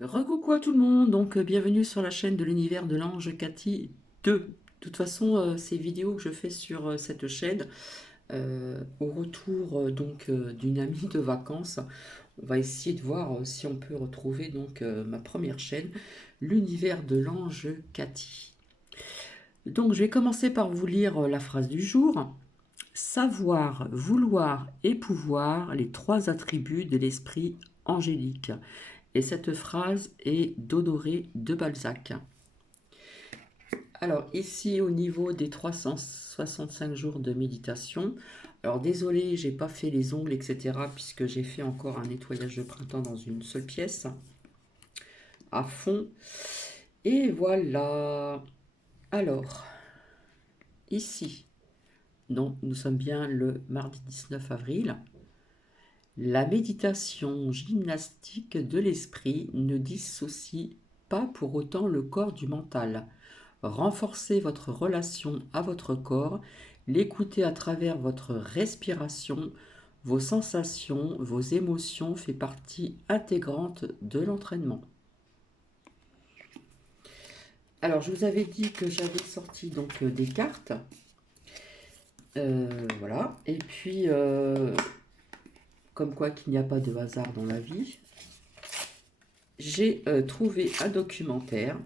Recoucou à tout le monde, donc bienvenue sur la chaîne de l'univers de l'ange Cathy 2. De toute façon, ces vidéos que je fais sur cette chaîne, au retour d'une amie de vacances, on va essayer de voir si on peut retrouver ma première chaîne, l'univers de l'ange Cathy. Donc je vais commencer par vous lire la phrase du jour. Savoir, vouloir et pouvoir, les trois attributs de l'esprit angélique. Et cette phrase est d'Honoré de Balzac. Alors ici au niveau des 365 jours de méditation, alors désolé, j'ai pas fait les ongles, etc. puisque j'ai fait encore un nettoyage de printemps dans une seule pièce, à fond. Et voilà. Alors, ici, donc nous sommes bien le mardi 19 avril. La méditation gymnastique de l'esprit ne dissocie pas pour autant le corps du mental. Renforcez votre relation à votre corps, l'écouter à travers votre respiration, vos sensations, vos émotions fait partie intégrante de l'entraînement. Alors, je vous avais dit que j'avais sorti des cartes. Voilà. Et puis, comme quoi qu'il n'y a pas de hasard dans la vie, j'ai trouvé un documentaire.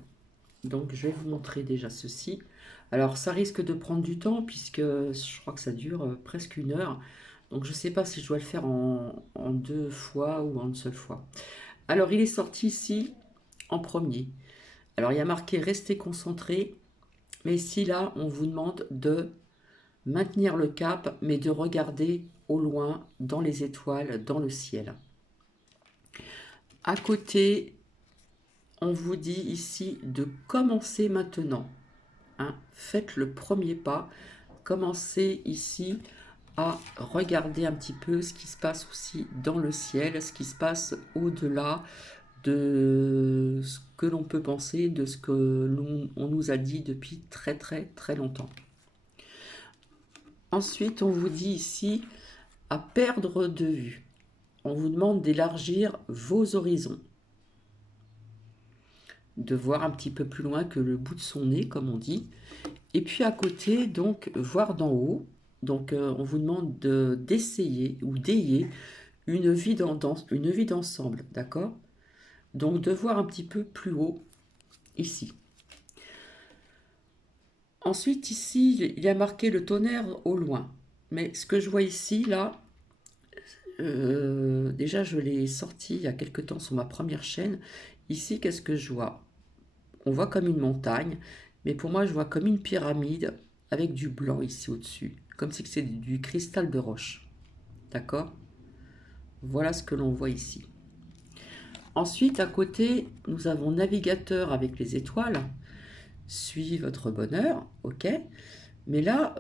Donc, je vais vous montrer déjà ceci. Alors, ça risque de prendre du temps puisque je crois que ça dure presque 1 heure. Donc, je ne sais pas si je dois le faire en 2 fois ou en une seule fois. Alors, il est sorti ici en premier. Alors, il y a marqué restez concentré. Mais ici, là, on vous demande de maintenir le cap, mais de regarder au loin, dans les étoiles, dans le ciel. À côté, on vous dit ici de commencer maintenant. Hein. Faites le premier pas. Commencez ici à regarder un petit peu ce qui se passe aussi dans le ciel, ce qui se passe au-delà de ce que l'on peut penser, de ce que l'on nous a dit depuis très très très longtemps. Ensuite, on vous dit ici à perdre de vue. On vous demande d'élargir vos horizons, de voir un petit peu plus loin que le bout de son nez, comme on dit. Et puis à côté, donc, voir d'en haut. Donc, on vous demande d'essayer ou d'ayer une vie d'ensemble, d'accord? Donc, de voir un petit peu plus haut, ici. Ensuite, ici, il y a marqué le tonnerre au loin. Mais ce que je vois ici, là, déjà, je l'ai sorti il y a quelque temps sur ma première chaîne. Ici, qu'est-ce que je vois? On voit comme une montagne, mais pour moi, je vois comme une pyramide avec du blanc ici au-dessus, comme si c'est du cristal de roche. D'accord? Voilà ce que l'on voit ici. Ensuite, à côté, nous avons navigateur avec les étoiles. Suis votre bonheur, ok. Mais là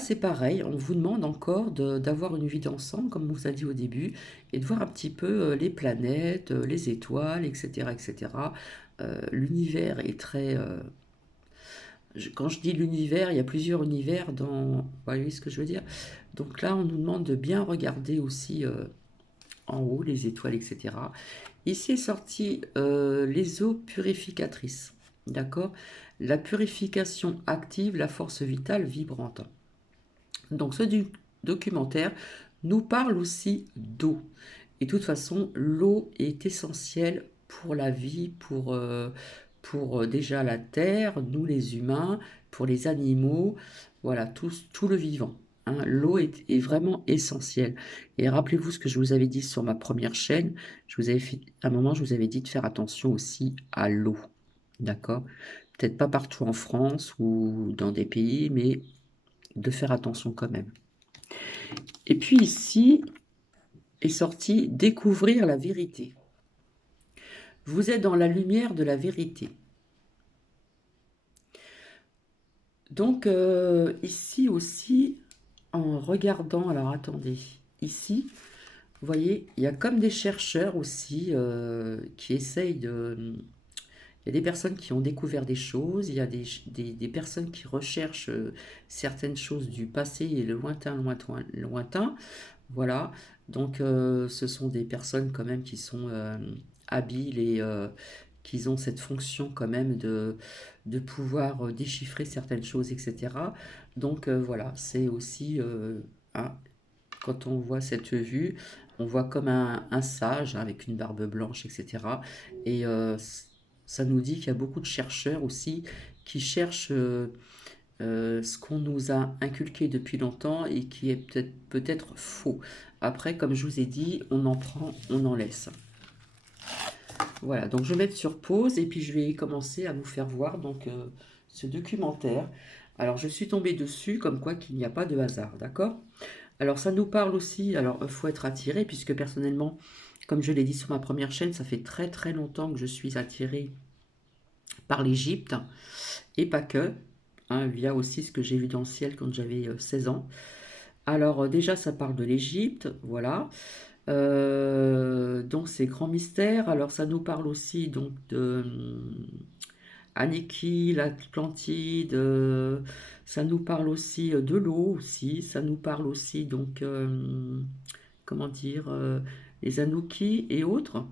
c'est pareil, on vous demande encore d'avoir une vie d'ensemble, comme on vous a dit au début, et de voir un petit peu les planètes, les étoiles, etc. etc. L'univers est très... quand je dis l'univers, il y a plusieurs univers dans... Vous voyez ce que je veux dire? Donc là, on nous demande de bien regarder aussi en haut les étoiles, etc. Ici est sorti les eaux purificatrices. D'accord? La purification active la force vitale vibrante. Donc ce documentaire nous parle aussi d'eau. Et de toute façon, l'eau est essentielle pour la vie, pour déjà la terre, nous les humains, pour les animaux, voilà, tout le vivant. Hein. L'eau est vraiment essentielle. Et rappelez-vous ce que je vous avais dit sur ma première chaîne. Je vous avais fait, à un moment, je vous avais dit de faire attention aussi à l'eau. D'accord? Peut-être pas partout en France ou dans des pays, mais de faire attention quand même. Et puis ici est sorti découvrir la vérité. Vous êtes dans la lumière de la vérité. Donc ici aussi, en regardant, alors attendez, ici, vous voyez, il y a comme des chercheurs aussi qui essayent de... Il y a des personnes qui ont découvert des choses, il y a des personnes qui recherchent certaines choses du passé et le lointain, lointain, lointain. Voilà. Donc ce sont des personnes quand même qui sont habiles et qui ont cette fonction quand même de pouvoir déchiffrer certaines choses, etc. Donc voilà, c'est aussi, hein, quand on voit cette vue, on voit comme un sage, hein, avec une barbe blanche, etc. Et ça nous dit qu'il y a beaucoup de chercheurs aussi qui cherchent ce qu'on nous a inculqué depuis longtemps et qui est peut-être faux. Après, comme je vous ai dit, on en prend, on en laisse. Voilà, donc je vais mettre sur pause et puis je vais commencer à vous faire voir donc ce documentaire. Alors je suis tombée dessus comme quoi qu'il n'y a pas de hasard, d'accord? Alors ça nous parle aussi, alors il faut être attiré puisque personnellement, comme je l'ai dit sur ma première chaîne, ça fait très très longtemps que je suis attirée par l'Égypte et pas que, hein, via aussi ce que j'ai vu dans le ciel quand j'avais 16 ans. Alors déjà ça parle de l'Égypte, voilà. Donc ces grands mystères. Alors ça nous parle aussi donc de Aniki, l'Atlantide. Ça nous parle aussi de l'eau aussi. Ça nous parle aussi donc comment dire les Anunnaki et autres.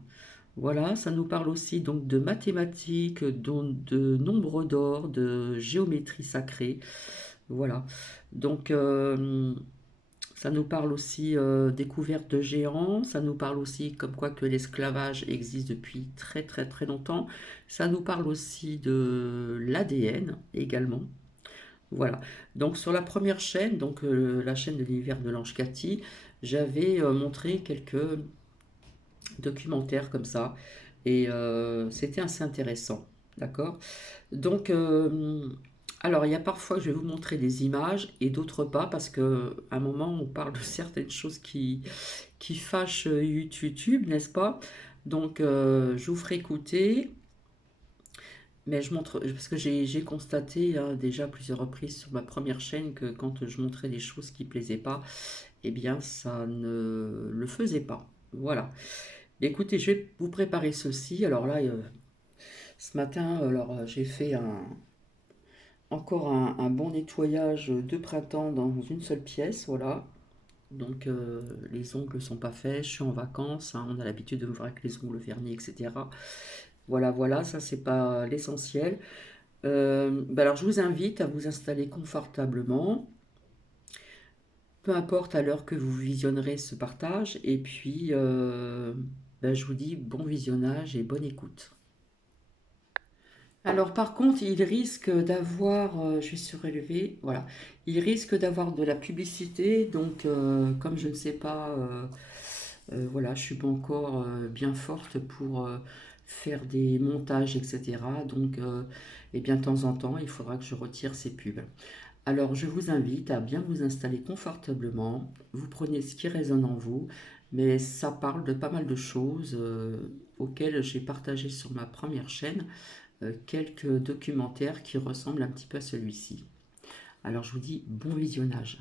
Voilà, ça nous parle aussi donc de mathématiques, de nombres d'or, de géométrie sacrée. Voilà. Donc ça nous parle aussi découverte de géants, ça nous parle aussi comme quoi que l'esclavage existe depuis très très très longtemps, ça nous parle aussi de l'ADN également. Voilà. Donc sur la première chaîne, donc la chaîne de l'univers de l'ange Cathy, j'avais montré quelques documentaires comme ça et c'était assez intéressant. D'accord? Donc alors, il y a parfois, je vais vous montrer des images et d'autres pas, parce que à un moment, on parle de certaines choses qui fâchent YouTube, n'est-ce pas? Donc, je vous ferai écouter, mais je montre, parce que j'ai constaté hein, déjà plusieurs reprises sur ma première chaîne que quand je montrais des choses qui plaisaient pas, eh bien, ça ne le faisait pas. Voilà. Écoutez, je vais vous préparer ceci. Alors là, ce matin, alors j'ai fait encore un bon nettoyage de printemps dans une seule pièce, voilà. Donc les ongles sont pas faits, je suis en vacances, hein, on a l'habitude de me voir avec les ongles vernis, etc. Voilà, voilà, ça c'est pas l'essentiel. Bah alors je vous invite à vous installer confortablement, peu importe à l'heure que vous visionnerez ce partage, et puis bah, je vous dis bon visionnage et bonne écoute. Alors par contre, il risque d'avoir, je vais surélever, voilà, il risque d'avoir de la publicité, donc comme je ne sais pas, voilà, je suis pas encore bien forte pour faire des montages, etc. Donc, et bien de temps en temps, il faudra que je retire ces pubs. Alors je vous invite à bien vous installer confortablement, vous prenez ce qui résonne en vous, mais ça parle de pas mal de choses auxquelles j'ai partagé sur ma première chaîne quelques documentaires qui ressemblent un petit peu à celui-ci. Alors je vous dis bon visionnage.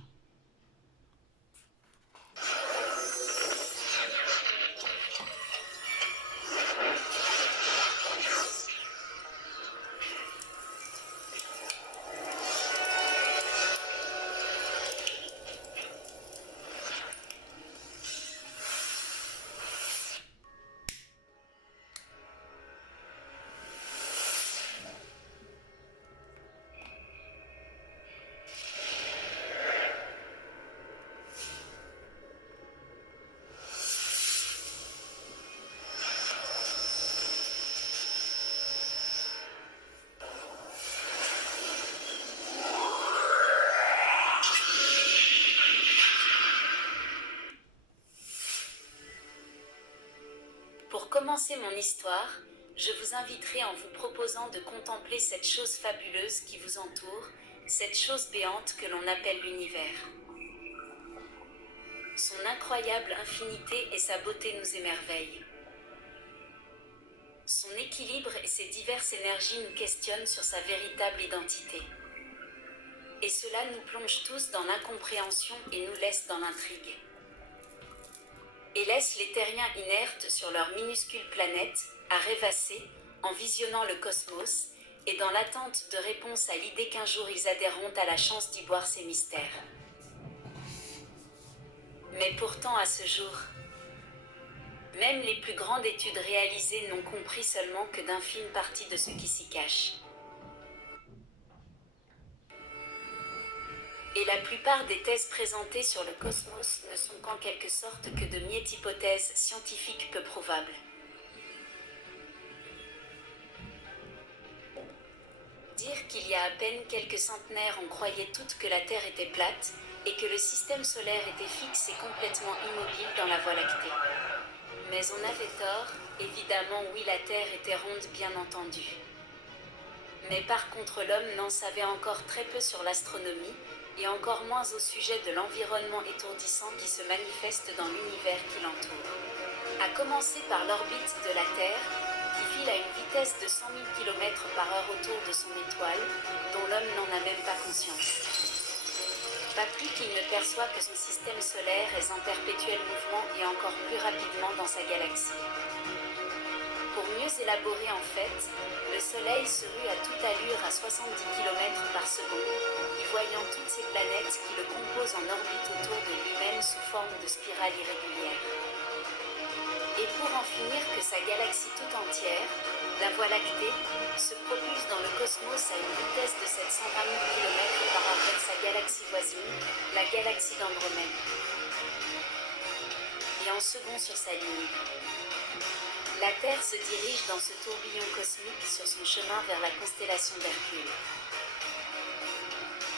Pour commencer mon histoire, je vous inviterai en vous proposant de contempler cette chose fabuleuse qui vous entoure, cette chose béante que l'on appelle l'univers. Son incroyable infinité et sa beauté nous émerveillent. Son équilibre et ses diverses énergies nous questionnent sur sa véritable identité. Et cela nous plonge tous dans l'incompréhension et nous laisse dans l'intrigue. Et laisse les terriens inertes sur leur minuscule planète, à rêvasser, en visionnant le cosmos, et dans l'attente de réponses à l'idée qu'un jour ils adhéreront à la chance d'y boire ces mystères. Mais pourtant à ce jour, même les plus grandes études réalisées n'ont compris seulement que d'infimes parties de ce qui s'y cache. Et la plupart des thèses présentées sur le cosmos ne sont qu'en quelque sorte que de miettes hypothèses scientifiques peu probables. Dire qu'il y a à peine quelques centenaires on croyait toutes que la Terre était plate et que le système solaire était fixe et complètement immobile dans la Voie lactée. Mais on avait tort, évidemment oui la Terre était ronde bien entendu. Mais par contre l'homme n'en savait encore très peu sur l'astronomie, et encore moins au sujet de l'environnement étourdissant qui se manifeste dans l'univers qui l'entoure. À commencer par l'orbite de la Terre, qui file à une vitesse de 100 000 km/h autour de son étoile, dont l'homme n'en a même pas conscience. Pas plus qu'il ne perçoit que son système solaire est en perpétuel mouvement et encore plus rapidement dans sa galaxie. Pour mieux élaborer en fait, le Soleil se rue à toute allure à 70 km/s, y voyant toutes ces planètes qui le composent en orbite autour de lui-même sous forme de spirale irrégulière. Et pour en finir que sa galaxie tout entière, la Voie lactée, se propulse dans le cosmos à une vitesse de 720 000 km/h vers sa galaxie voisine, la galaxie d'Andromède. Et en second sur sa lignée. La Terre se dirige dans ce tourbillon cosmique sur son chemin vers la constellation d'Hercule.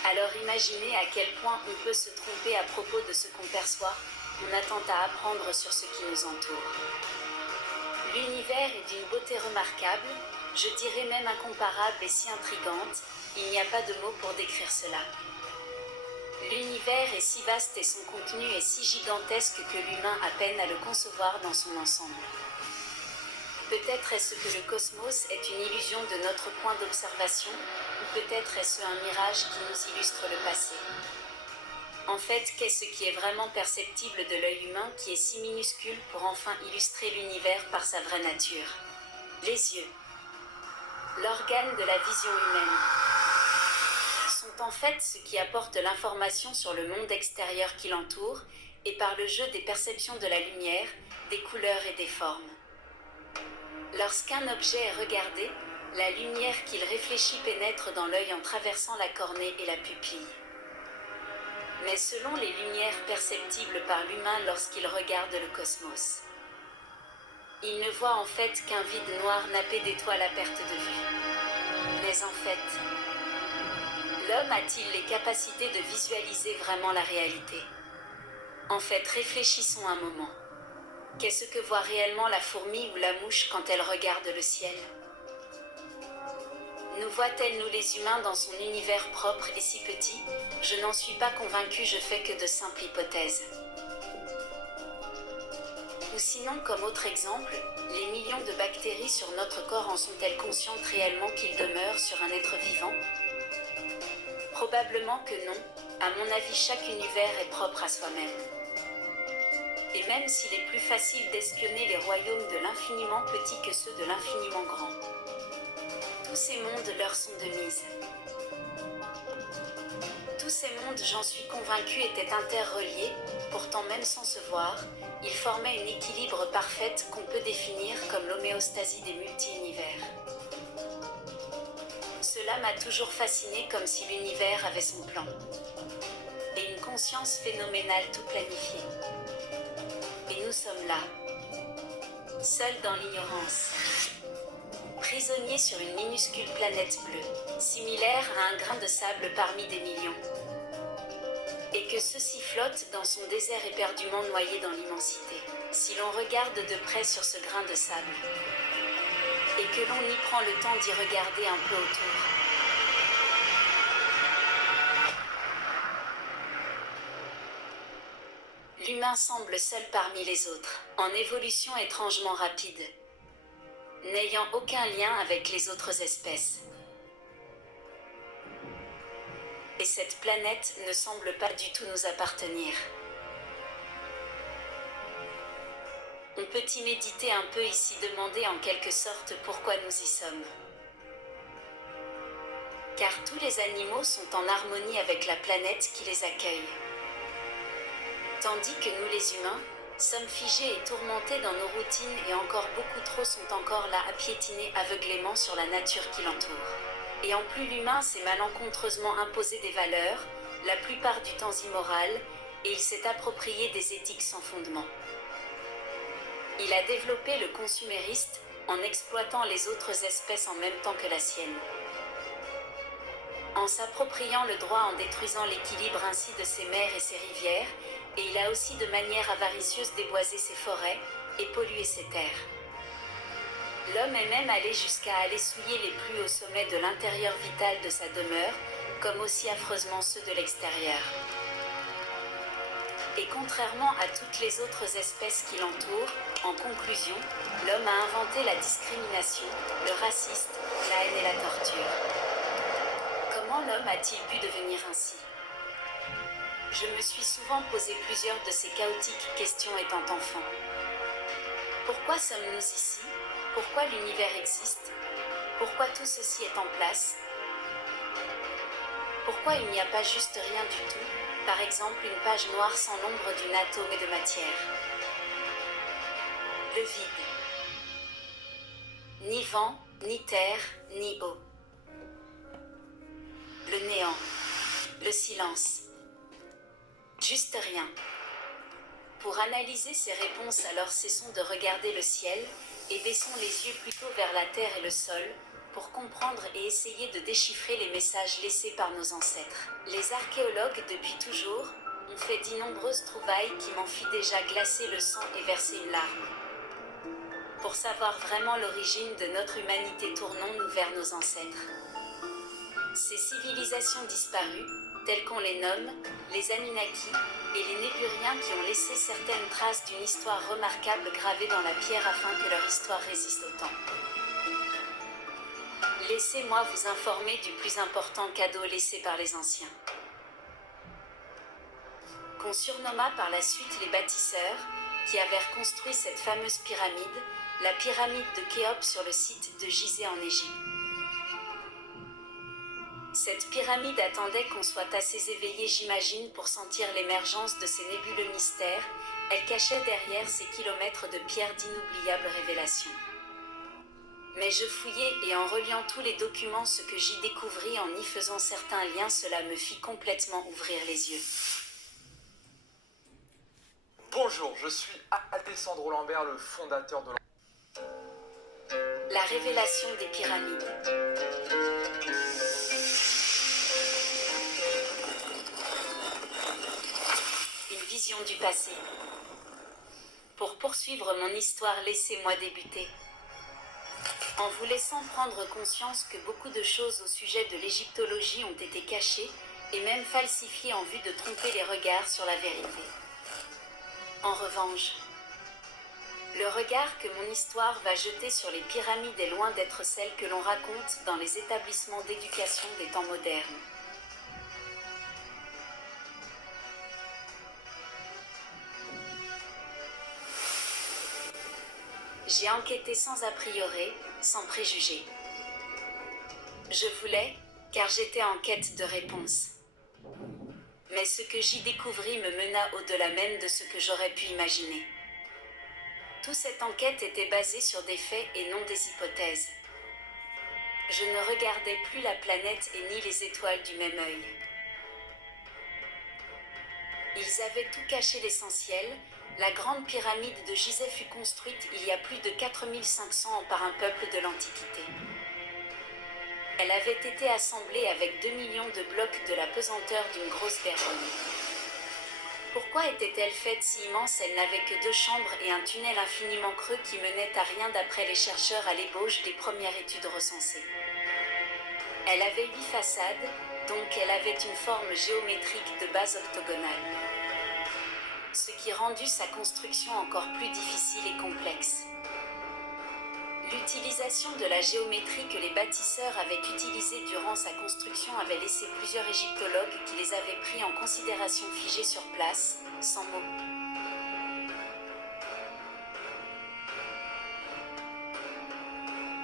Alors imaginez à quel point on peut se tromper à propos de ce qu'on perçoit, on attend à apprendre sur ce qui nous entoure. L'univers est d'une beauté remarquable, je dirais même incomparable et si intrigante, il n'y a pas de mots pour décrire cela. L'univers est si vaste et son contenu est si gigantesque que l'humain a peine à le concevoir dans son ensemble. Peut-être est-ce que le cosmos est une illusion de notre point d'observation, ou peut-être est-ce un mirage qui nous illustre le passé. En fait, qu'est-ce qui est vraiment perceptible de l'œil humain qui est si minuscule pour enfin illustrer l'univers par sa vraie nature? Les yeux. L'organe de la vision humaine. Sont en fait ce qui apporte l'information sur le monde extérieur qui l'entoure, et par le jeu des perceptions de la lumière, des couleurs et des formes. Lorsqu'un objet est regardé, la lumière qu'il réfléchit pénètre dans l'œil en traversant la cornée et la pupille. Mais selon les lumières perceptibles par l'humain lorsqu'il regarde le cosmos, il ne voit en fait qu'un vide noir nappé d'étoiles à perte de vue. Mais en fait, l'homme a-t-il les capacités de visualiser vraiment la réalité? En fait, réfléchissons un moment. Qu'est-ce que voit réellement la fourmi ou la mouche quand elle regarde le ciel? Nous voit-elle nous les humains dans son univers propre et si petit? Je n'en suis pas convaincu, je fais que de simples hypothèses. Ou sinon, comme autre exemple, les millions de bactéries sur notre corps en sont-elles conscientes réellement qu'ils demeurent sur un être vivant? Probablement que non, à mon avis chaque univers est propre à soi-même. Et même s'il est plus facile d'espionner les royaumes de l'infiniment petit que ceux de l'infiniment grand, tous ces mondes leur sont de mise. Tous ces mondes, j'en suis convaincu, étaient interreliés, pourtant même sans se voir, ils formaient une équilibre parfaite qu'on peut définir comme l'homéostasie des multi-univers. Cela m'a toujours fasciné comme si l'univers avait son plan. Et une conscience phénoménale tout planifiée. Et nous sommes là, seuls dans l'ignorance. Prisonniers sur une minuscule planète bleue, similaire à un grain de sable parmi des millions. Et que ceci flotte dans son désert éperdument noyé dans l'immensité. Si l'on regarde de près sur ce grain de sable, et que l'on y prend le temps d'y regarder un peu autour, l'humain semble seul parmi les autres, en évolution étrangement rapide, n'ayant aucun lien avec les autres espèces. Et cette planète ne semble pas du tout nous appartenir. On peut y méditer un peu ici, demander en quelque sorte pourquoi nous y sommes. Car tous les animaux sont en harmonie avec la planète qui les accueille. Tandis que nous les humains, sommes figés et tourmentés dans nos routines et encore beaucoup trop sont encore là à piétiner aveuglément sur la nature qui l'entoure. Et en plus l'humain s'est malencontreusement imposé des valeurs, la plupart du temps immorales, et il s'est approprié des éthiques sans fondement. Il a développé le consumériste en exploitant les autres espèces en même temps que la sienne. En s'appropriant le droit en détruisant l'équilibre ainsi de ses mers et ses rivières, et il a aussi de manière avaricieuse déboisé ses forêts et pollué ses terres. L'homme est même allé jusqu'à aller souiller les pluies au sommet de l'intérieur vital de sa demeure, comme aussi affreusement ceux de l'extérieur. Et contrairement à toutes les autres espèces qui l'entourent, en conclusion, l'homme a inventé la discrimination, le racisme, la haine et la torture. Comment l'homme a-t-il pu devenir ainsi ? Je me suis souvent posé plusieurs de ces chaotiques questions étant enfant. Pourquoi sommes-nous ici ? Pourquoi l'univers existe ? Pourquoi tout ceci est en place ? Pourquoi il n'y a pas juste rien du tout, par exemple une page noire sans l'ombre d'une atome et de matière ? Le vide. Ni vent, ni terre, ni eau. Le néant. Le silence. Juste rien. Pour analyser ces réponses, alors cessons de regarder le ciel et baissons les yeux plutôt vers la terre et le sol pour comprendre et essayer de déchiffrer les messages laissés par nos ancêtres. Les archéologues, depuis toujours, ont fait d'innombreuses trouvailles qui m'en fit déjà glacer le sang et verser une larme. Pour savoir vraiment l'origine de notre humanité, tournons-nous vers nos ancêtres. Ces civilisations disparues, telles qu'on les nomme, les Anunnaki et les Néburiens qui ont laissé certaines traces d'une histoire remarquable gravée dans la pierre afin que leur histoire résiste au temps. Laissez-moi vous informer du plus important cadeau laissé par les anciens. Qu'on surnomma par la suite les bâtisseurs, qui avaient construit cette fameuse pyramide, la pyramide de Khéops sur le site de Gizeh en Égypte. Cette pyramide attendait qu'on soit assez éveillé, j'imagine, pour sentir l'émergence de ces nébuleux mystères. Elle cachait derrière ces kilomètres de pierres d'inoubliables révélations. Mais je fouillai et en reliant tous les documents, ce que j'y découvris, en y faisant certains liens, cela me fit complètement ouvrir les yeux. Bonjour, je suis Alessandro Lambert, le fondateur de La révélation des pyramides. Une vision du passé. Pour poursuivre mon histoire, laissez-moi débuter. En vous laissant prendre conscience que beaucoup de choses au sujet de l'égyptologie ont été cachées et même falsifiées en vue de tromper les regards sur la vérité. En revanche, le regard que mon histoire va jeter sur les pyramides est loin d'être celle que l'on raconte dans les établissements d'éducation des temps modernes. J'ai enquêté sans a priori, sans préjugés. Je voulais, car j'étais en quête de réponses. Mais ce que j'y découvris me mena au-delà même de ce que j'aurais pu imaginer. Toute cette enquête était basée sur des faits et non des hypothèses. Je ne regardais plus la planète et ni les étoiles du même œil. Ils avaient tout caché l'essentiel. La grande pyramide de Gizeh fut construite il y a plus de 4500 ans par un peuple de l'Antiquité. Elle avait été assemblée avec 2 millions de blocs de la pesanteur d'une grosse berline. Pourquoi était-elle faite si immense? Elle n'avait que 2 chambres et un tunnel infiniment creux qui menait à rien d'après les chercheurs à l'ébauche des premières études recensées. Elle avait 8 façades, donc elle avait une forme géométrique de base octogonale. Ce qui rendit sa construction encore plus difficile et complexe. L'utilisation de la géométrie que les bâtisseurs avaient utilisée durant sa construction avait laissé plusieurs égyptologues qui les avaient pris en considération figés sur place, sans mots.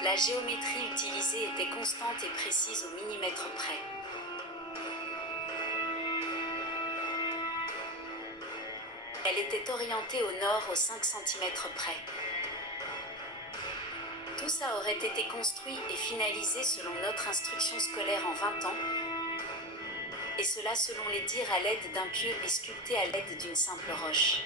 La géométrie utilisée était constante et précise au millimètre près. était orienté au nord aux 5 cm près. Tout ça aurait été construit et finalisé selon notre instruction scolaire en 20 ans, et cela selon les dires à l'aide d'un pieu et sculpté à l'aide d'une simple roche.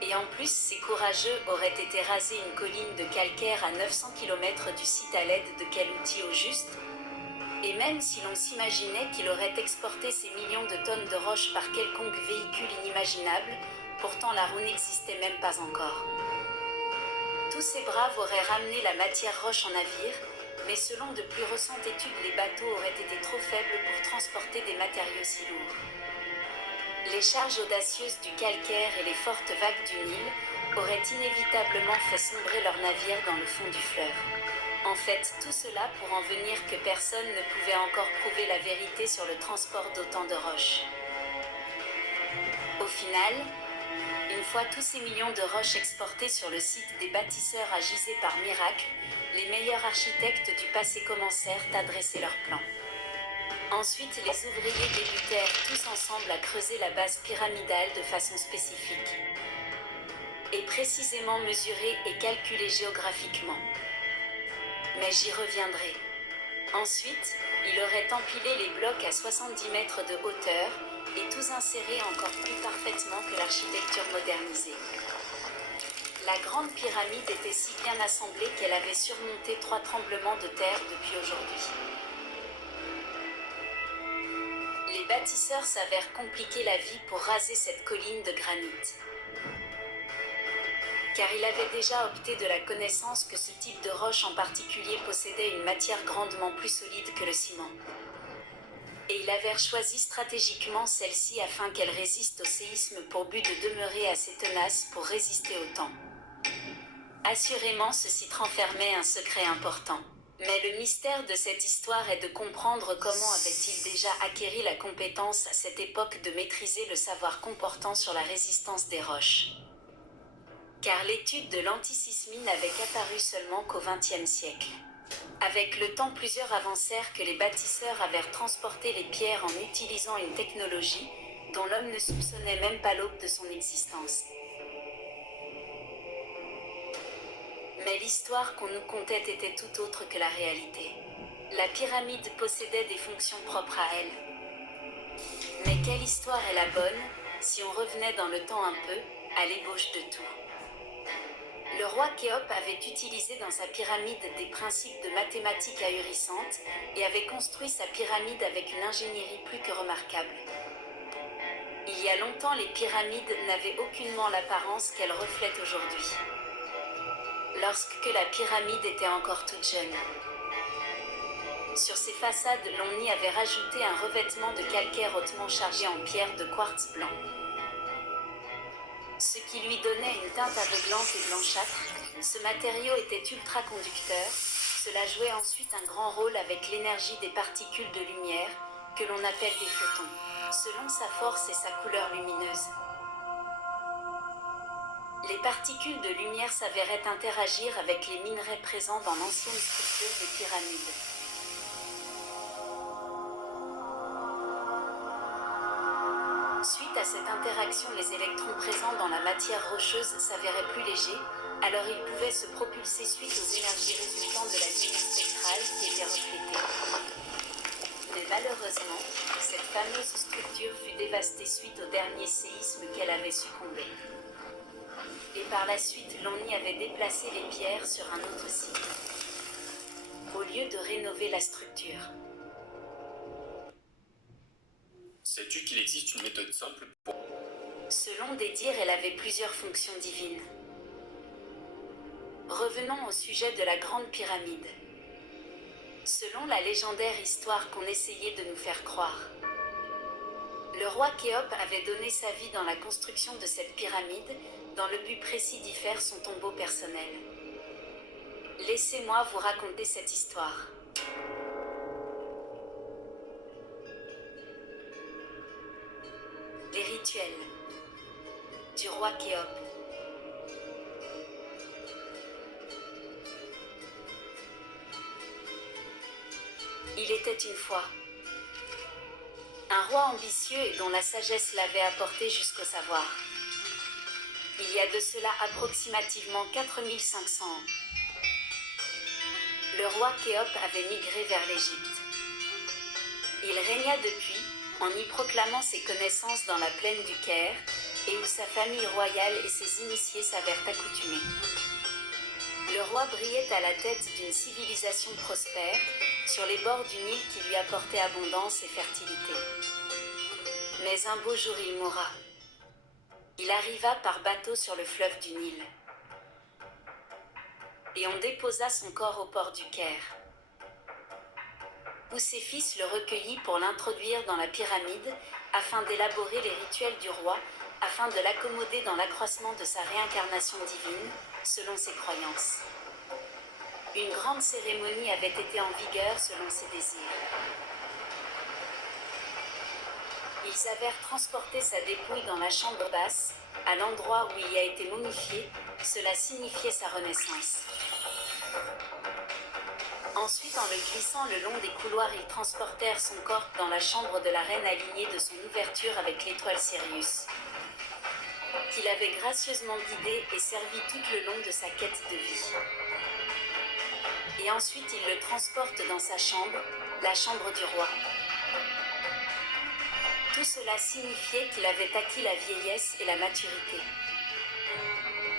Et en plus, ces courageux auraient été raser une colline de calcaire à 900 km du site à l'aide de quel outil au juste? Et même si l'on s'imaginait qu'il aurait exporté ces millions de tonnes de roches par quelconque véhicule inimaginable, pourtant la roue n'existait même pas encore. Tous ces braves auraient ramené la matière roche en navire, mais selon de plus récentes études, les bateaux auraient été trop faibles pour transporter des matériaux si lourds. Les charges audacieuses du calcaire et les fortes vagues du Nil auraient inévitablement fait sombrer leurs navires dans le fond du fleuve. En fait, tout cela pour en venir que personne ne pouvait encore prouver la vérité sur le transport d'autant de roches. Au final, une fois tous ces millions de roches exportées sur le site des bâtisseurs à giser par miracle, les meilleurs architectes du passé commencèrent à dresser leurs plans. Ensuite, les ouvriers débutèrent tous ensemble à creuser la base pyramidale de façon spécifique et précisément mesurée et calculée géographiquement. Mais j'y reviendrai. Ensuite, il aurait empilé les blocs à 70 mètres de hauteur et tous insérés encore plus parfaitement que l'architecture modernisée. La grande pyramide était si bien assemblée qu'elle avait surmonté 3 tremblements de terre depuis aujourd'hui. Les bâtisseurs s'avèrent compliquer la vie pour raser cette colline de granit. Car il avait déjà opté de la connaissance que ce type de roche en particulier possédait une matière grandement plus solide que le ciment. Et il avait choisi stratégiquement celle-ci afin qu'elle résiste au séisme pour but de demeurer assez tenace pour résister au temps. Assurément, ce site renfermait un secret important. Mais le mystère de cette histoire est de comprendre comment avait-il déjà acquéri la compétence à cette époque de maîtriser le savoir comportant sur la résistance des roches. Car l'étude de l'antisismie n'avait apparu seulement qu'au XXe siècle. Avec le temps, plusieurs avancèrent que les bâtisseurs avaient transporté les pierres en utilisant une technologie dont l'homme ne soupçonnait même pas l'aube de son existence. Mais l'histoire qu'on nous contait était tout autre que la réalité. La pyramide possédait des fonctions propres à elle. Mais quelle histoire est la bonne, si on revenait dans le temps un peu, à l'ébauche de tout? Le roi Khéops avait utilisé dans sa pyramide des principes de mathématiques ahurissantes et avait construit sa pyramide avec une ingénierie plus que remarquable. Il y a longtemps, les pyramides n'avaient aucunement l'apparence qu'elles reflètent aujourd'hui. Lorsque la pyramide était encore toute jeune. Sur ses façades, l'on y avait rajouté un revêtement de calcaire hautement chargé en pierre de quartz blanc. Ce qui lui donnait une teinte aveuglante et blanchâtre. Ce matériau était ultra conducteur. Cela jouait ensuite un grand rôle avec l'énergie des particules de lumière, que l'on appelle des photons, selon sa force et sa couleur lumineuse. Les particules de lumière s'avéraient interagir avec les minerais présents dans l'ancienne structure des pyramides. Suite à cette interaction, les électrons présents dans la matière rocheuse s'avéraient plus légers, alors ils pouvaient se propulser suite aux énergies résultant de la lumière spectrale qui était reflétée. Mais malheureusement, cette fameuse structure fut dévastée suite au dernier séisme qu'elle avait succombé. Et par la suite, l'on y avait déplacé les pierres sur un autre site, au lieu de rénover la structure. Sais-tu qu'il existe une méthode simple pour... Selon des dires, elle avait plusieurs fonctions divines. Revenons au sujet de la Grande Pyramide. Selon la légendaire histoire qu'on essayait de nous faire croire, le roi Khéops avait donné sa vie dans la construction de cette pyramide, dans le but précis d'y faire son tombeau personnel. Laissez-moi vous raconter cette histoire. Les rituels du roi Khéops. Il était une fois Un roi ambitieux et dont la sagesse l'avait apporté jusqu'au savoir. Il y a de cela approximativement 4500 ans. Le roi Khéops avait migré vers l'Égypte. Il régna depuis, en y proclamant ses connaissances dans la plaine du Caire, et où sa famille royale et ses initiés s'avèrent accoutumés. Le roi brillait à la tête d'une civilisation prospère, sur les bords du Nil qui lui apportait abondance et fertilité. Mais un beau jour il mourra. Il arriva par bateau sur le fleuve du Nil. Et on déposa son corps au port du Caire, où ses fils le recueillit pour l'introduire dans la pyramide, afin d'élaborer les rituels du roi, afin de l'accommoder dans l'accroissement de sa réincarnation divine, selon ses croyances. Une grande cérémonie avait été en vigueur selon ses désirs. Ils avèrent transporté sa dépouille dans la chambre basse, à l'endroit où il a été momifié, cela signifiait sa renaissance. Ensuite, en le glissant le long des couloirs, ils transportèrent son corps dans la chambre de la reine alignée de son ouverture avec l'étoile Sirius, qu'il avait gracieusement guidé et servi tout le long de sa quête de vie. Et ensuite, il le transporte dans sa chambre, la chambre du roi. Tout cela signifiait qu'il avait acquis la vieillesse et la maturité,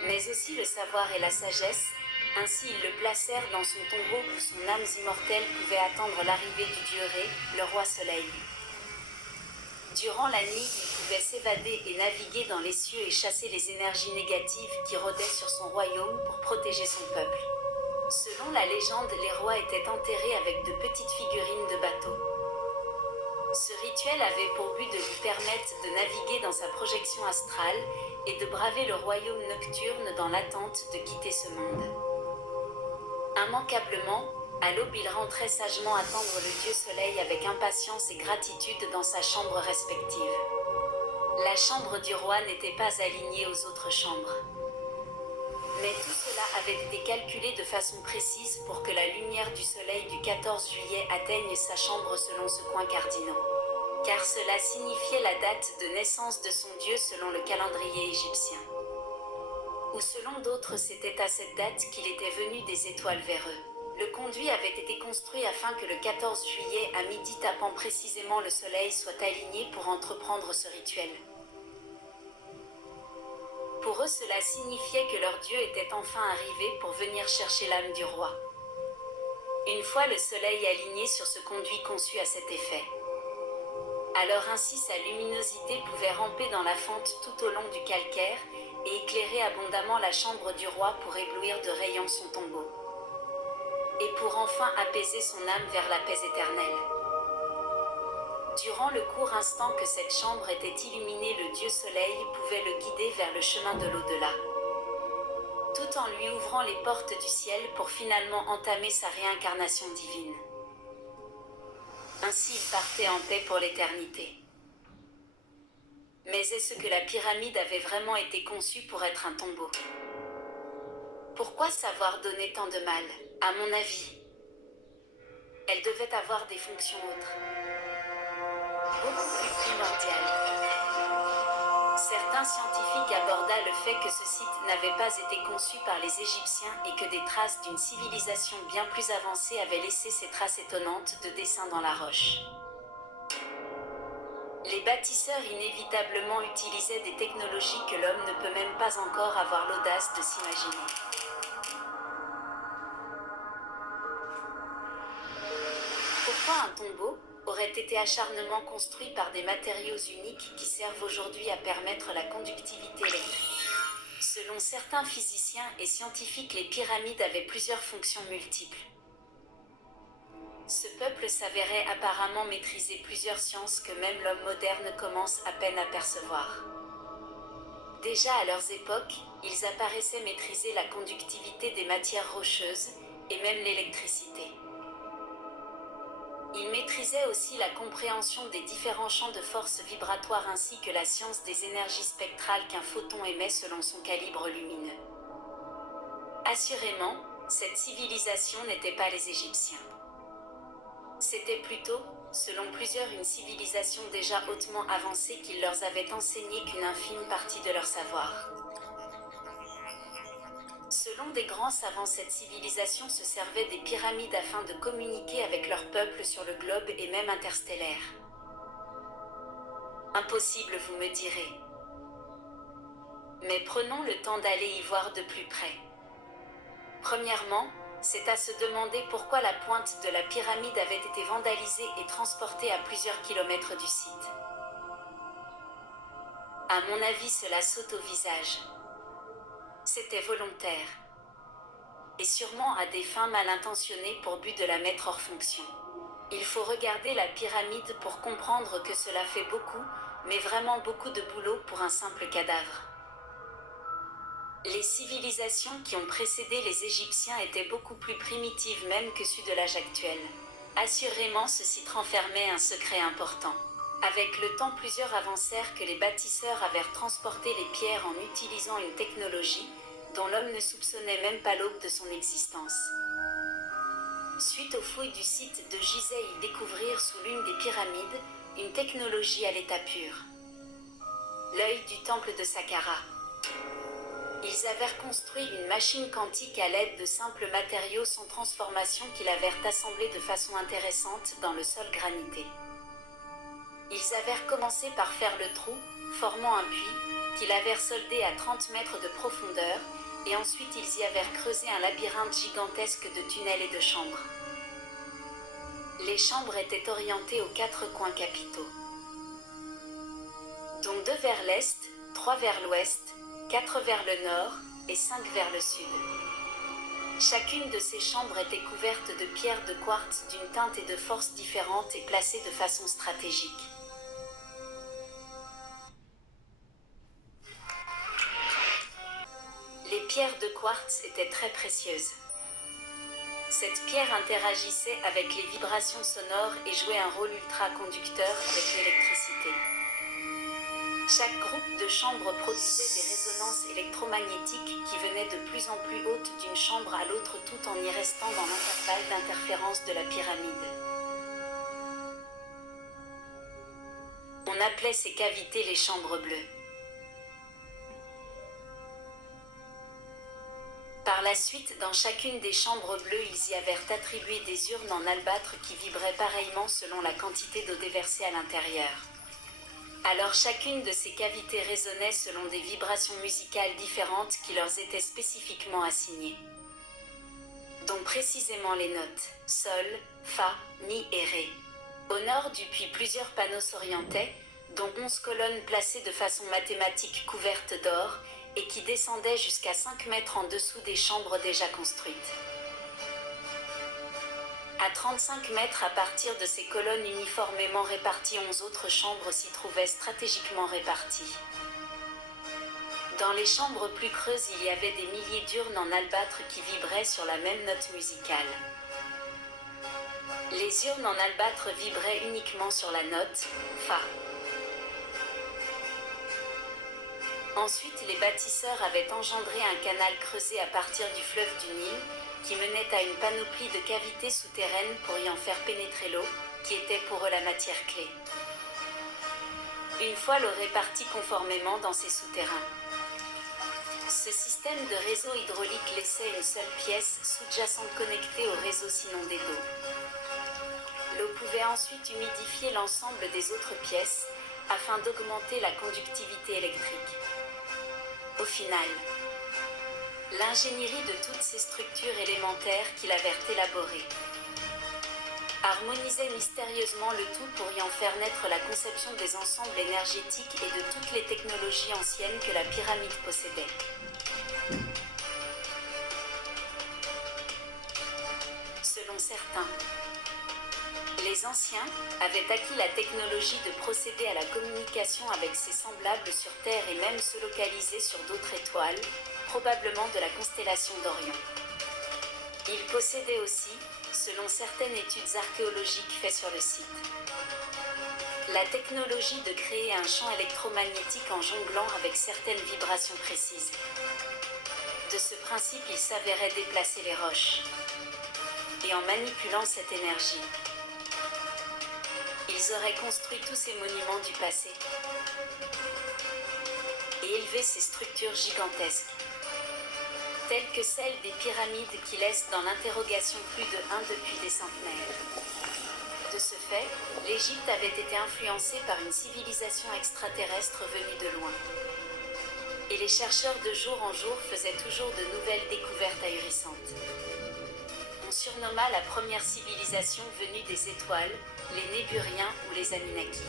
mais aussi le savoir et la sagesse. Ainsi ils le placèrent dans son tombeau où son âme immortelle pouvait attendre l'arrivée du dieu Ré, le roi soleil. Durant la nuit, il pouvait s'évader et naviguer dans les cieux et chasser les énergies négatives qui rôdaient sur son royaume pour protéger son peuple. Selon la légende, les rois étaient enterrés avec de petites figurines de bateaux. Ce rituel avait pour but de lui permettre de naviguer dans sa projection astrale et de braver le royaume nocturne dans l'attente de quitter ce monde. Immanquablement, à l'aube, il rentrait sagement attendre le dieu soleil avec impatience et gratitude dans sa chambre respective. La chambre du roi n'était pas alignée aux autres chambres. Mais tout cela avait été calculé de façon précise pour que la lumière du soleil du 14 juillet atteigne sa chambre selon ce point cardinal. Car cela signifiait la date de naissance de son dieu selon le calendrier égyptien. Ou selon d'autres, c'était à cette date qu'il était venu des étoiles vers eux. Le conduit avait été construit afin que le 14 juillet à midi tapant précisément le soleil soit aligné pour entreprendre ce rituel. Pour eux, cela signifiait que leur dieu était enfin arrivé pour venir chercher l'âme du roi. Une fois le soleil aligné sur ce conduit conçu à cet effet, alors ainsi sa luminosité pouvait ramper dans la fente tout au long du calcaire et éclairer abondamment la chambre du roi pour éblouir de rayons son tombeau. Et pour enfin apaiser son âme vers la paix éternelle. Durant le court instant que cette chambre était illuminée, le dieu soleil pouvait le guider vers le chemin de l'au-delà, tout en lui ouvrant les portes du ciel pour finalement entamer sa réincarnation divine. Ainsi il partait en paix pour l'éternité. Mais est-ce que la pyramide avait vraiment été conçue pour être un tombeau? Pourquoi savoir donner tant de mal? À mon avis, elle devait avoir des fonctions autres, beaucoup plus primordiales. Certains scientifiques aborda le fait que ce site n'avait pas été conçu par les Égyptiens et que des traces d'une civilisation bien plus avancée avaient laissé ces traces étonnantes de dessins dans la roche. Les bâtisseurs inévitablement utilisaient des technologies que l'homme ne peut même pas encore avoir l'audace de s'imaginer. Pourquoi un tombeau aurait été acharnement construit par des matériaux uniques qui servent aujourd'hui à permettre la conductivité électrique? Selon certains physiciens et scientifiques, les pyramides avaient plusieurs fonctions multiples. Ce peuple s'avérait apparemment maîtriser plusieurs sciences que même l'homme moderne commence à peine à percevoir. Déjà à leurs époques, ils apparaissaient maîtriser la conductivité des matières rocheuses et même l'électricité. Ils maîtrisaient aussi la compréhension des différents champs de force vibratoire ainsi que la science des énergies spectrales qu'un photon émet selon son calibre lumineux. Assurément, cette civilisation n'était pas les Égyptiens. C'était plutôt selon plusieurs une civilisation déjà hautement avancée qui leur avait enseigné qu'une infime partie de leur savoir. Selon des grands savants, cette civilisation se servait des pyramides afin de communiquer avec leur peuple sur le globe et même interstellaire. Impossible, vous me direz. Mais prenons le temps d'aller y voir de plus près. Premièrement, c'est à se demander pourquoi la pointe de la pyramide avait été vandalisée et transportée à plusieurs kilomètres du site. À mon avis, cela saute au visage. C'était volontaire. Et sûrement à des fins mal intentionnées pour but de la mettre hors fonction. Il faut regarder la pyramide pour comprendre que cela fait beaucoup, mais vraiment beaucoup de boulot pour un simple cadavre. Les civilisations qui ont précédé les Égyptiens étaient beaucoup plus primitives même que ceux de l'âge actuel. Assurément, ce site renfermait un secret important. Avec le temps, plusieurs avancèrent que les bâtisseurs avaient transporté les pierres en utilisant une technologie dont l'homme ne soupçonnait même pas l'aube de son existence. Suite aux fouilles du site de Gizeh, ils découvrirent sous l'une des pyramides une technologie à l'état pur. L'œil du temple de Saqqara. Ils avaient construit une machine quantique à l'aide de simples matériaux sans transformation qu'ils avaient assemblés de façon intéressante dans le sol granité. Ils avaient commencé par faire le trou, formant un puits, qu'ils avaient soldé à 30 mètres de profondeur, et ensuite ils y avaient creusé un labyrinthe gigantesque de tunnels et de chambres. Les chambres étaient orientées aux 4 coins capitaux, dont 2 vers l'est, 3 vers l'ouest, 4 vers le nord et 5 vers le sud. Chacune de ces chambres était couverte de pierres de quartz d'une teinte et de force différentes et placées de façon stratégique. Les pierres de quartz étaient très précieuses. Cette pierre interagissait avec les vibrations sonores et jouait un rôle ultra-conducteur avec l'électricité. Chaque groupe de chambres produisait des résonances électromagnétiques qui venaient de plus en plus hautes d'une chambre à l'autre tout en y restant dans l'intervalle d'interférence de la pyramide. On appelait ces cavités les chambres bleues. Par la suite, dans chacune des chambres bleues, ils y avaient attribué des urnes en albâtre qui vibraient pareillement selon la quantité d'eau déversée à l'intérieur. Alors chacune de ces cavités résonnait selon des vibrations musicales différentes qui leur étaient spécifiquement assignées, dont précisément les notes Sol, Fa, Mi et Ré. Au nord du puits, plusieurs panneaux s'orientaient, dont 11 colonnes placées de façon mathématique couvertes d'or et qui descendaient jusqu'à 5 mètres en dessous des chambres déjà construites. À 35 mètres à partir de ces colonnes uniformément réparties, 11 autres chambres s'y trouvaient stratégiquement réparties. Dans les chambres plus creuses, il y avait des milliers d'urnes en albâtre qui vibraient sur la même note musicale. Les urnes en albâtre vibraient uniquement sur la note Fa. Ensuite, les bâtisseurs avaient engendré un canal creusé à partir du fleuve du Nil, qui menait à une panoplie de cavités souterraines pour y en faire pénétrer l'eau, qui était pour eux la matière clé. Une fois l'eau répartie conformément dans ces souterrains. Ce système de réseau hydraulique laissait une seule pièce sous-jacente connectée au réseau s'inonder d'eau. L'eau pouvait ensuite humidifier l'ensemble des autres pièces, afin d'augmenter la conductivité électrique. Au final, l'ingénierie de toutes ces structures élémentaires qu'il avait élaborées harmonisait mystérieusement le tout pour y en faire naître la conception des ensembles énergétiques et de toutes les technologies anciennes que la pyramide possédait. Selon certains, les anciens avaient acquis la technologie de procéder à la communication avec ses semblables sur Terre et même se localiser sur d'autres étoiles, probablement de la constellation d'Orion. Ils possédaient aussi, selon certaines études archéologiques faites sur le site, la technologie de créer un champ électromagnétique en jonglant avec certaines vibrations précises. De ce principe, ils s'avéraient déplacer les roches. Et en manipulant cette énergie, ils auraient construit tous ces monuments du passé et élevé ces structures gigantesques, telles que celles des pyramides qui laissent dans l'interrogation plus de 1 depuis des centenaires. De ce fait, l'Égypte avait été influencée par une civilisation extraterrestre venue de loin. Et les chercheurs de jour en jour faisaient toujours de nouvelles découvertes ahurissantes. On surnomma la première civilisation venue des étoiles les Néburiens ou les Anunnaki.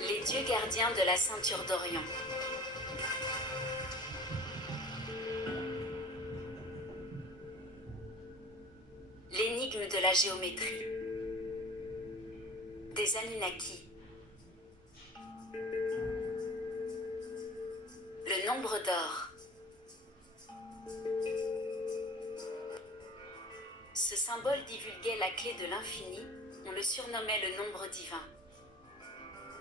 Les dieux gardiens de la ceinture d'Orion. L'énigme de la géométrie. Des Anunnaki. Le nombre d'or. Ce symbole divulguait la clé de l'infini, on le surnommait le nombre divin,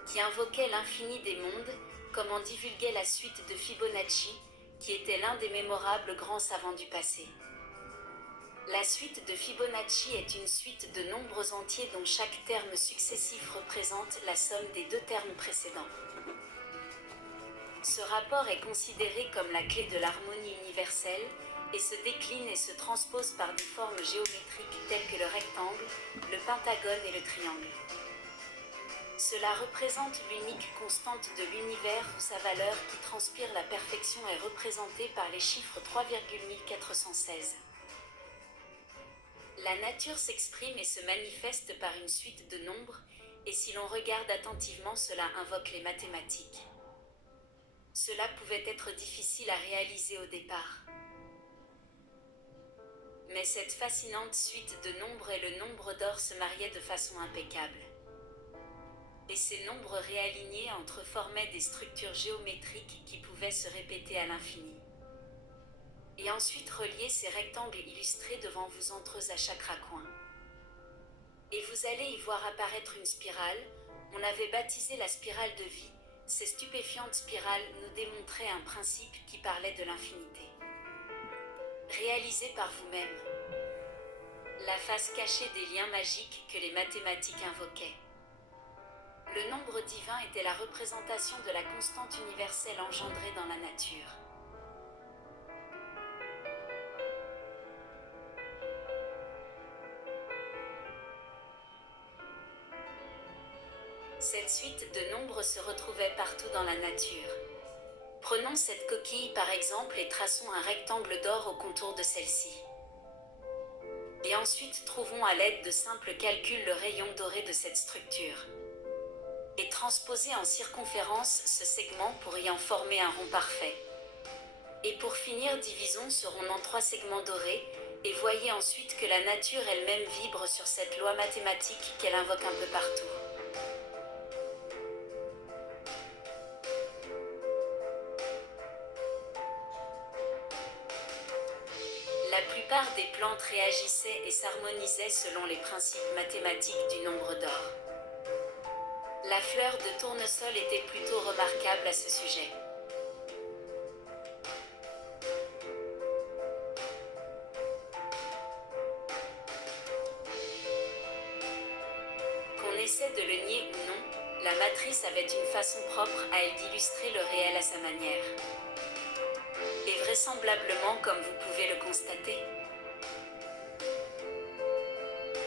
qui invoquait l'infini des mondes, comme en divulguait la suite de Fibonacci, qui était l'un des mémorables grands savants du passé. La suite de Fibonacci est une suite de nombres entiers dont chaque terme successif représente la somme des deux termes précédents. Ce rapport est considéré comme la clé de l'harmonie universelle et se décline et se transpose par des formes géométriques telles que le rectangle, le pentagone et le triangle. Cela représente l'unique constante de l'univers où sa valeur qui transpire la perfection est représentée par les chiffres 3,1416. La nature s'exprime et se manifeste par une suite de nombres, et si l'on regarde attentivement, cela invoque les mathématiques. Cela pouvait être difficile à réaliser au départ. Mais cette fascinante suite de nombres et le nombre d'or se mariaient de façon impeccable. Et ces nombres réalignés entre formaient des structures géométriques qui pouvaient se répéter à l'infini. Et ensuite relier ces rectangles illustrés devant vous entre eux à chaque raccoin. Et vous allez y voir apparaître une spirale, on avait baptisé la spirale de vie. Ces stupéfiantes spirales nous démontraient un principe qui parlait de l'infinité. Réalisé par vous-même. La face cachée des liens magiques que les mathématiques invoquaient. Le nombre divin était la représentation de la constante universelle engendrée dans la nature. Cette suite de nombres se retrouvait partout dans la nature. Prenons cette coquille par exemple et traçons un rectangle d'or au contour de celle-ci. Et ensuite trouvons à l'aide de simples calculs le rayon doré de cette structure. Et transposer en circonférence ce segment pour y en former un rond parfait. Et pour finir, divisons ce rond en 3 segments dorés, et voyez ensuite que la nature elle-même vibre sur cette loi mathématique qu'elle invoque un peu partout. La plupart des plantes réagissaient et s'harmonisaient selon les principes mathématiques du nombre d'or. La fleur de tournesol était plutôt remarquable à ce sujet. Qu'on essaie de le nier ou non, la matrice avait une façon propre à elle d'illustrer le réel à sa manière. Et vraisemblablement, comme vous pouvez le constater,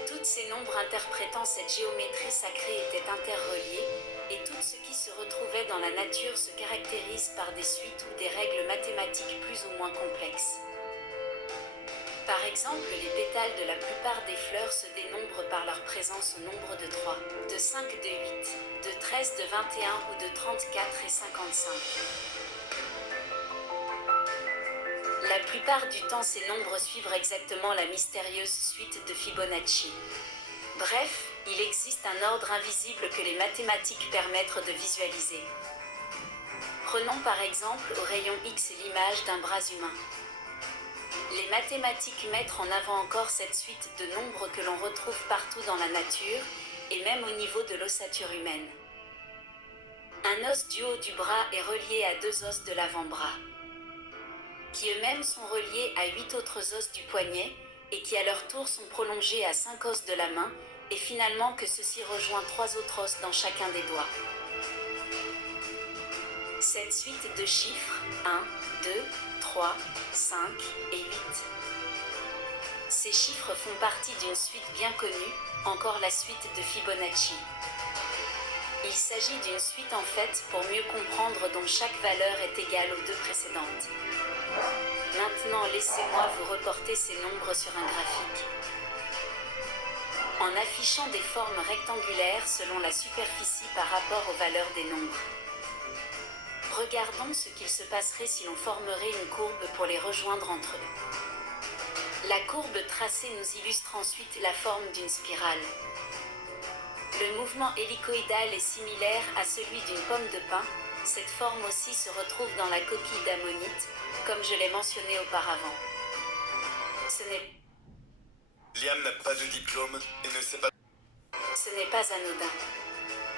tous ces nombres interprétant cette géométrie sacrée étaient interreliés, et tout ce qui se retrouvait dans la nature se caractérise par des suites ou des règles mathématiques plus ou moins complexes. Par exemple, les pétales de la plupart des fleurs se dénombrent par leur présence au nombre de 3, de 5, de 8, de 13, de 21 ou de 34 et 55. La plupart du temps, ces nombres suivent exactement la mystérieuse suite de Fibonacci. Bref, il existe un ordre invisible que les mathématiques permettent de visualiser. Prenons par exemple au rayon X l'image d'un bras humain. Les mathématiques mettent en avant encore cette suite de nombres que l'on retrouve partout dans la nature, et même au niveau de l'ossature humaine. Un os du haut du bras est relié à 2 os de l'avant-bras, qui eux-mêmes sont reliés à 8 autres os du poignet, et qui à leur tour sont prolongés à 5 os de la main, et finalement que ceci rejoint 3 autres os dans chacun des doigts. Cette suite de chiffres, 1, 2, 3, 5 et 8. Ces chiffres font partie d'une suite bien connue, encore la suite de Fibonacci. Il s'agit d'une suite en fait pour mieux comprendre dont chaque valeur est égale aux deux précédentes. Maintenant laissez-moi vous reporter ces nombres sur un graphique. En affichant des formes rectangulaires selon la superficie par rapport aux valeurs des nombres. Regardons ce qu'il se passerait si l'on formerait une courbe pour les rejoindre entre eux. La courbe tracée nous illustre ensuite la forme d'une spirale. Le mouvement hélicoïdal est similaire à celui d'une pomme de pin. Cette forme aussi se retrouve dans la coquille d'ammonite, comme je l'ai mentionné auparavant. Liam n'a pas de diplôme et ne sait pas... Ce n'est pas anodin.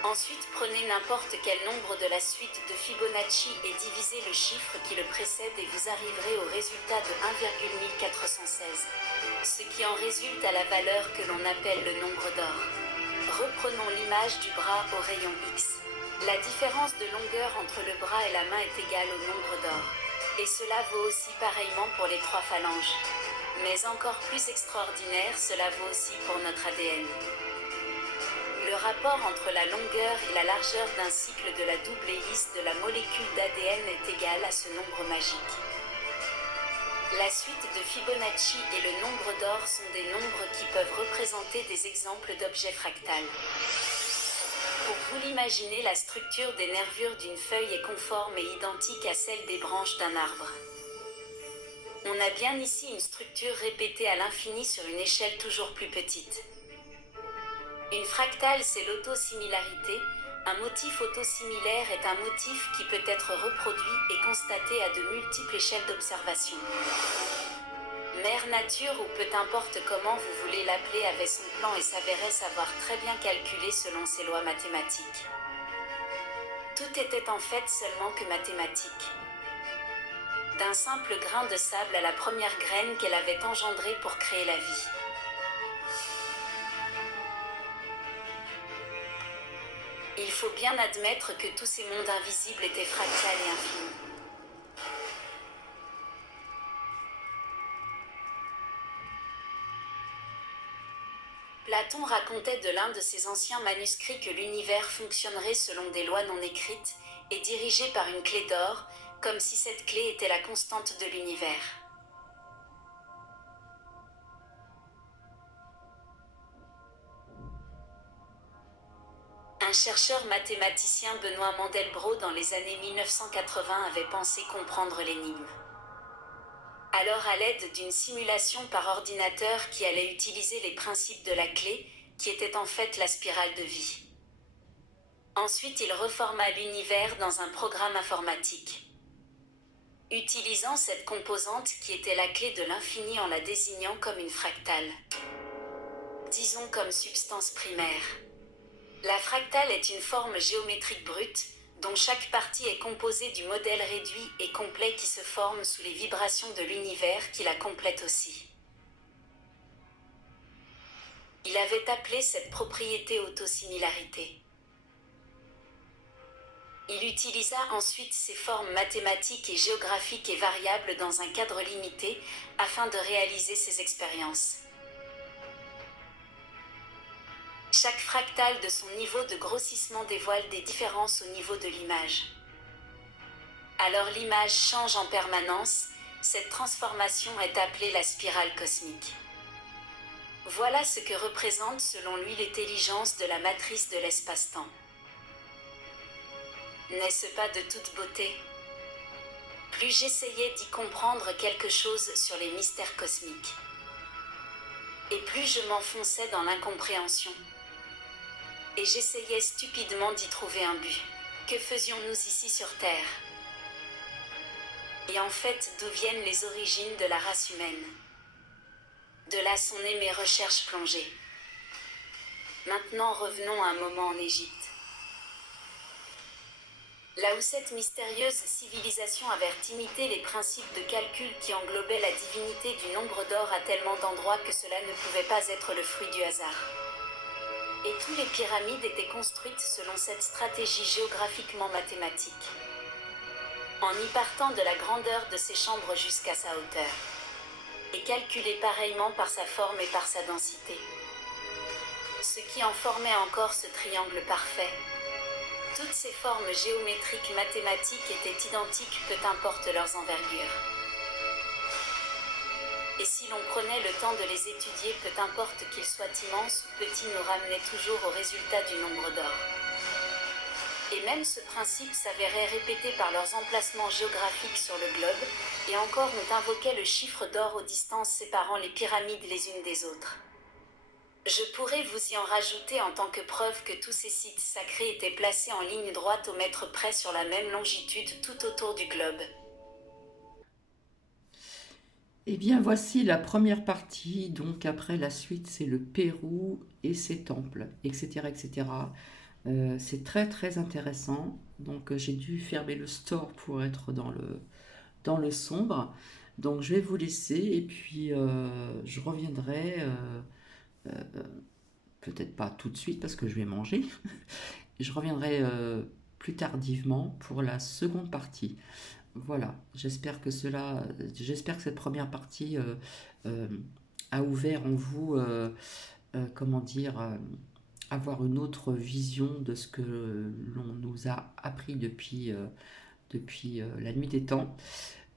Ensuite, prenez n'importe quel nombre de la suite de Fibonacci et divisez le chiffre qui le précède et vous arriverez au résultat de 1,1416. Ce qui en résulte à la valeur que l'on appelle le nombre d'or. Reprenons l'image du bras au rayon X. La différence de longueur entre le bras et la main est égale au nombre d'or. Et cela vaut aussi pareillement pour les 3 phalanges. Mais encore plus extraordinaire, cela vaut aussi pour notre ADN. Le rapport entre la longueur et la largeur d'un cycle de la double hélice de la molécule d'ADN est égal à ce nombre magique. La suite de Fibonacci et le nombre d'or sont des nombres qui peuvent représenter des exemples d'objets fractals. Pour vous l'imaginer, la structure des nervures d'une feuille est conforme et identique à celle des branches d'un arbre. On a bien ici une structure répétée à l'infini sur une échelle toujours plus petite. Une fractale, c'est l'autosimilarité. Un motif autosimilaire est un motif qui peut être reproduit et constaté à de multiples échelles d'observation. Mère Nature, ou peu importe comment vous voulez l'appeler, avait son plan et s'avérait savoir très bien calculer selon ses lois mathématiques. Tout était en fait seulement que mathématique. D'un simple grain de sable à la première graine qu'elle avait engendrée pour créer la vie. Il faut bien admettre que tous ces mondes invisibles étaient fractales et infinis. Platon racontait de l'un de ses anciens manuscrits que l'univers fonctionnerait selon des lois non écrites et dirigé par une clé d'or, comme si cette clé était la constante de l'univers. Un chercheur mathématicien, Benoît Mandelbrot, dans les années 1980 avait pensé comprendre l'énigme. Alors, à l'aide d'une simulation par ordinateur qui allait utiliser les principes de la clé, qui était en fait la spirale de vie. Ensuite, il reforma l'univers dans un programme informatique. Utilisant cette composante qui était la clé de l'infini en la désignant comme une fractale. Disons comme substance primaire. La fractale est une forme géométrique brute, dont chaque partie est composée du modèle réduit et complet qui se forme sous les vibrations de l'univers qui la complète aussi. Il avait appelé cette propriété autosimilarité. Il utilisa ensuite ces formes mathématiques et géographiques et variables dans un cadre limité, afin de réaliser ses expériences. Chaque fractale de son niveau de grossissement dévoile des différences au niveau de l'image. Alors l'image change en permanence, cette transformation est appelée la spirale cosmique. Voilà ce que représente selon lui l'intelligence de la matrice de l'espace-temps. N'est-ce pas de toute beauté? Plus j'essayais d'y comprendre quelque chose sur les mystères cosmiques, et plus je m'enfonçais dans l'incompréhension. Et j'essayais stupidement d'y trouver un but. Que faisions-nous ici sur Terre? Et en fait, d'où viennent les origines de la race humaine? De là sont nées mes recherches plongées. Maintenant revenons un moment en Égypte. Là où cette mystérieuse civilisation avait imité les principes de calcul qui englobaient la divinité du nombre d'or à tellement d'endroits que cela ne pouvait pas être le fruit du hasard. Et toutes les pyramides étaient construites selon cette stratégie géographiquement mathématique, en y partant de la grandeur de ses chambres jusqu'à sa hauteur, et calculée pareillement par sa forme et par sa densité, ce qui en formait encore ce triangle parfait. Toutes ces formes géométriques mathématiques étaient identiques, peu importe leurs envergures. Et si l'on prenait le temps de les étudier, peu importe qu'ils soient immenses ou petits, nous ramenait toujours au résultat du nombre d'or. Et même ce principe s'avérait répété par leurs emplacements géographiques sur le globe, et encore on invoquait le chiffre d'or aux distances séparant les pyramides les unes des autres. Je pourrais vous y en rajouter en tant que preuve que tous ces sites sacrés étaient placés en ligne droite au mètre près sur la même longitude tout autour du globe. Eh bien, voici la première partie. Donc, après, la suite, c'est le Pérou et ses temples, etc., etc. C'est très, très intéressant. Donc, j'ai dû fermer le store pour être dans le sombre. Donc, je vais vous laisser et puis je reviendrai, peut-être pas tout de suite parce que je vais manger. Je reviendrai plus tardivement pour la seconde partie. Voilà, j'espère que cette première partie euh, a ouvert en vous, comment dire, avoir une autre vision de ce que l'on nous a appris depuis la nuit des temps.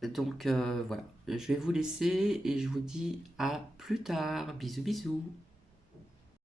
Donc voilà, je vais vous laisser et je vous dis à plus tard. Bisous bisous.